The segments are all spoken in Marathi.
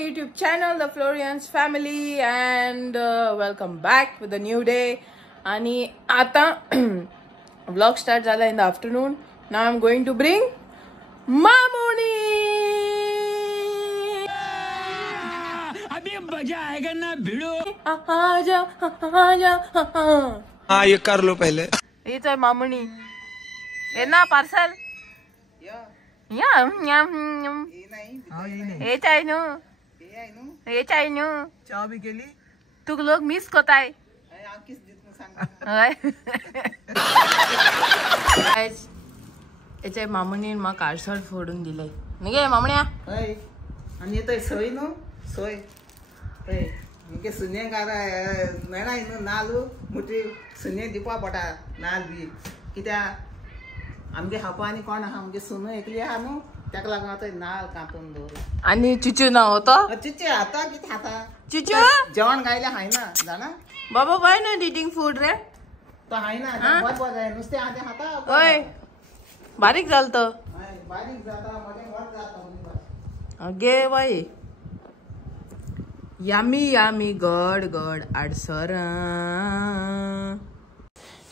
YouTube channel, The Florians Family, and welcome back with a new day. आणि आता vlog start झाला in the afternoon. Now I'm going to bring मामुनी. अभी मजा आएगा ना भिड़ो. आजा आजा. हाँ ये कर लो पहले. हेच आहे मामुनी. ये ना पार्सल. या हेच आहे ना. हेच आहे ना. चाय भी केली. तू लोग मिस करताय. याच्या मामुनी मग काळसर फोडून दिलंय नाही मामण्या. आणि येतोय सोय नु सोय मुके सुने गारा मेणा इनु नालू मुठी सुने दिपा पटा नाल बी कित्या आमगे हापा आणि कोण हा म्हणजे सुनो एकली हा नु त्याक लागून आता नाल कापून दो. आणि चिचू ना होता चिचे आता किती आता चिचू जेवण गायला हाय ना जाना बाबा बाय ना डिटिंग फूड रे तो हाय ना बहुत बहुत आहे नुसते आते हाता ओय बारीक झालत बारीक जाता मध्ये वर जाता अगे बाई यामी यामी गड गड आडसर.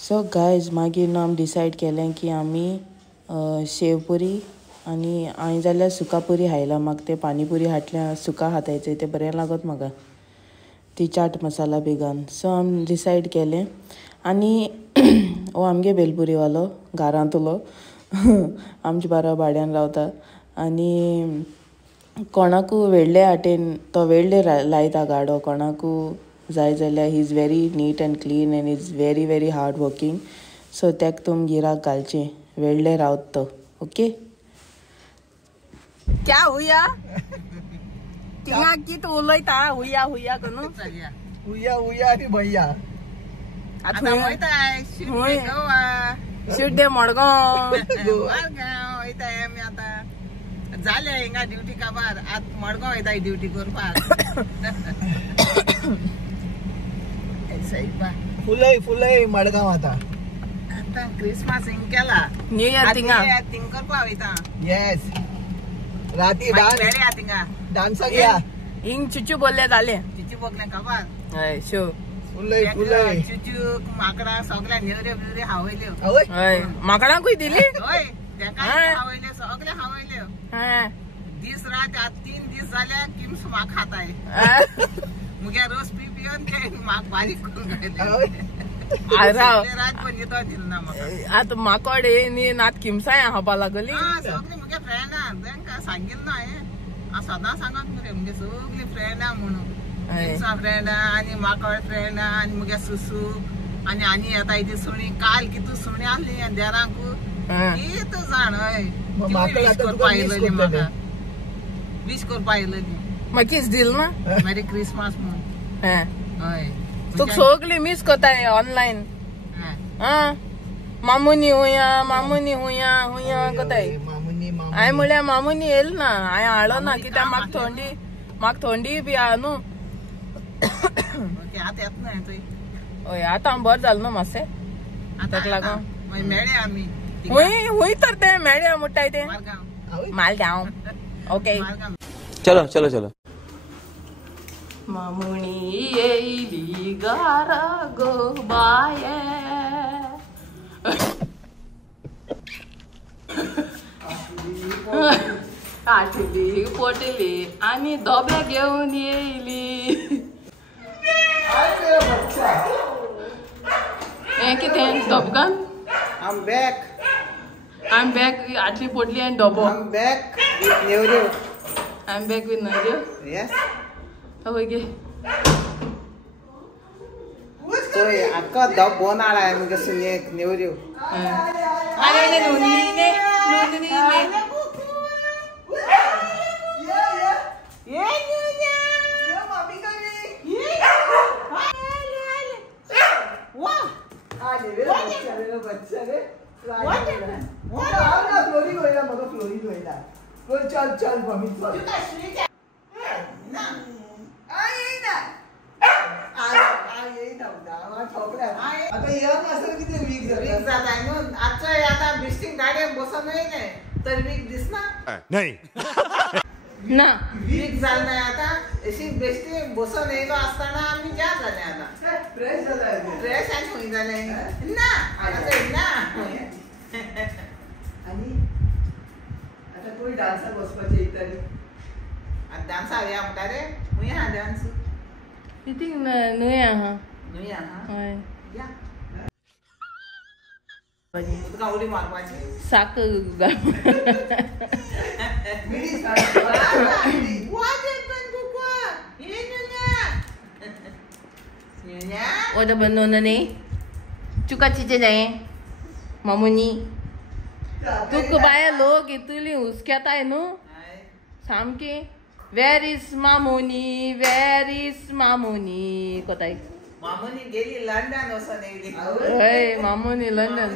सो गायज मागीर आमी डिसायड केलें की आमी शेवपुरी आनी हांवें जाल्यार सुकापुरी हायला म्हाका ते पानीपुरी हाटल्या सुका हातायचें ते बरें लागत म्हाका ती चाट मसाला बेगान. सो आमी डिसायड केलें आनी हो आमगे बेलपुरीवालो घरांतलो आमच्या बारा भाड्यान रावता आनी कोणाकू वेळ्ळे हाटेन तो वेळ्ळे लायता गाडो कोणाकू जाय जाल्यार he is very neat and clean end is very very hard working. So तेका तुम गिराक घालचें वेळ्ळे रावत तो. ओके क्या हुया तिंगा कित उलयता हुया हुया कनु हुया हुया आणि भैया आता वयताय शिवडे गोवा शिड्डे मडगांव मडगांव वयताय आमी आता झाले हिंगा ड्युटी काबार आज मडगांव वयताय ड्युटी करपाक. फुलय फुलय मडगांव आता आता क्रिसमस हिंग केला न्यू इयर तिंगा थिंग करपा वयता. येस राती डान्स थिंगा डान्स घ्या हिंग चुचू बोलले जाले चिची बघले काबार हय शो फुलय फुलय चुचू माकडा सगळ्या नेवरे बिवरे हावयल्यो हय माकडांकूय दिली होय तेका हावयल्यो सगळे हावयल्यो. हा दीस रात आज 3 दीस झाले किम्स माक खाताय मुगे रोज पी पिऊन ते माक बारीक करून गेले रात पण येतो दिल ना म्हाका आता माकड नी नात किमसाय हापा लागली. सगळे मुगे फ्रेंड तांकां सांगितलं ना हांवें सदां सांगत मरे मुगे सगळी फ्रेंड म्हणून किमसा फ्रेंड आणि माकड फ्रेंड आणि मुगे सुसू आणि येता ती सुणी काल कितू सुणी आसली देरांकू कित जाण हय विश करपा आयलेली म्हाका विश करपा आयलेली म्हाका किस दिल ना मेरी क्रिसमस म्हणून हय तुका सगळी मिस करताय ऑनलायन. मामुनी हुया हुया कोताय हांवें म्हळ्यार मामुनी येल ना हांवें हाडलो ना कित्याक म्हाका थंडी बी आहा न्हू. आतां येत ना थंय हय आतां बरें जालें न्हू मातशें ताका लागून मेळ्या आमी हुंय तर ते मेळया म्हणटाय ते मालगांव. ओके चलो चलो चलो. मामुनी येयली गारा गो बाये आठली पोटली आणि धोबे घेऊन येयली. हे कितें धोबकान आम बॅक आठली पोटली आणि डबो आम बॅक विथ नेवऱ्यो आय एम बॅक विथ नेवऱ्यो. येस हय गे चोय आक्का दब बोन आळाय मुगे सुनेक नेवऱ्यो अरे नोंदणी चल चल मम्मी चल आता येत असेल किती वीक झालाय म्हणून आजच्या आता बिस्टिंग गाडी बसत नाही तर वीक दिसना नहीं ना वीक जाल नाही आता अशी बेश्टी बसून येयलो असताना आम्ही क्या झाले आता फ्रेश आणि होई झाले ना आता ना आणि आता कोणी डान्सर बसपाचे इतर डान्स हांवें म्हणटा रे हुंय हा डान्स किती नुया हा हुंय हा हय या तुका उडी मारपाची साक What about Nona ni? Cuka cice jaye. Mamuni. तू बाया लोक इतली हुसक्यात आहे न्हू सामकी वेर is Mamoni where is Mamoni कोताय मामोनी गेली लंडन वचून येयली हय मामोनी लंडन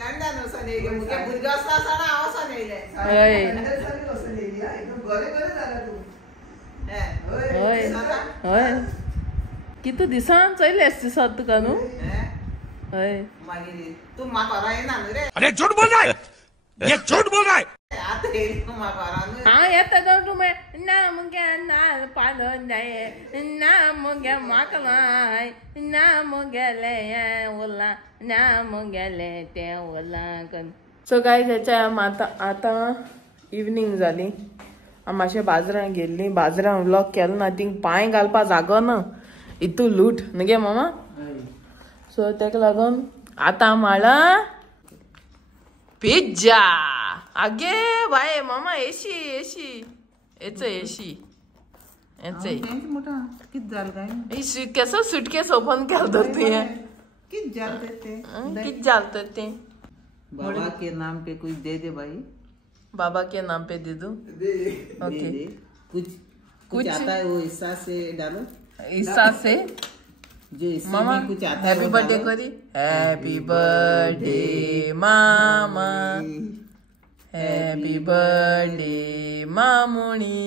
लंडन वचून येयली मुगे भुरगो आसतना हांव वचून येयलें हय बरे बरे झाला तू हय हय कितू दिसान चयले असते सद तुका न्हू हय मागीर तू म्हाका घरा येना न्हू रे अरे झूठ बोल रहा है ये झूठ बोल रहा है आतां येयली तूं म्हाका घरा न्हू हांव येता तर तुमी ना मुगे ना पालो जाये ना मुगे माकलाय ना मुगेले ओला ना मुगेले ते ओला कन सो गायज हेच्या आता इवनिंग जाली मातशें बाजारान गेल्ली बाजारान व्लॉग केलो ना थिंग पांय घालपा जागो ना इतू लूट न्ही गे मामा सो तेका लागून आतां म्हळा पिझ्झा आगे बाय मामा एशी एशी येच एशी येचय तेंच म्हणटा कित जालें काय एशी केसो सुटकेस ओपन केल तर तुवें कित जालें ते कित जाल तर तें बाबा के नाम पे कुछ दे दे भाई बाबा के नाम पे दे दो दे ओके दे कुछ कुछ आता है वो हिस्सा से डालो हिस्सा से जो हिस्से मामा में कुछ आता है हैप्पी वो बर्थडे डालो। करी हैप्पी बर्थडे मामा हैप्पी बर्थडे मामुनी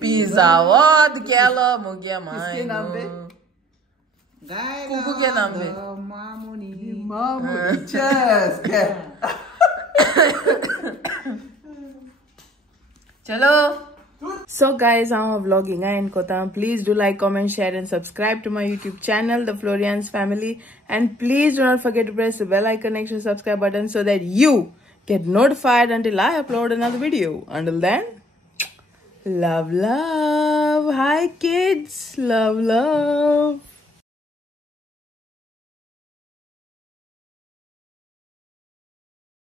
पिझ्झा वध केलो मुगे माय नाम पे? गाय कुकू के नाम पे? मामुनी चलो So guys, I'm vlogging and Kotam. Please do like, comment, share and subscribe to my YouTube channel, The Florians Family. And please do not forget to press the bell icon next to the subscribe button so that you get notified until I upload another video. Until then, love, love. Hi kids. Love, love.